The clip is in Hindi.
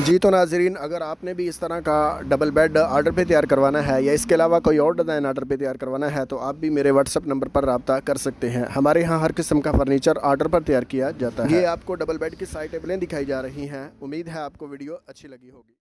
जी तो नाज़रीन, अगर आपने भी इस तरह का डबल बेड आर्डर पे तैयार करवाना है या इसके अलावा कोई और डिज़ाइन आर्डर पे तैयार करवाना है तो आप भी मेरे व्हाट्सअप नंबर पर रब्ता कर सकते हैं। हमारे यहाँ हर किस्म का फर्नीचर आर्डर पर तैयार किया जाता है। ये आपको डबल बेड की साइड टेबलें दिखाई जा रही हैं। उम्मीद है आपको वीडियो अच्छी लगी होगी।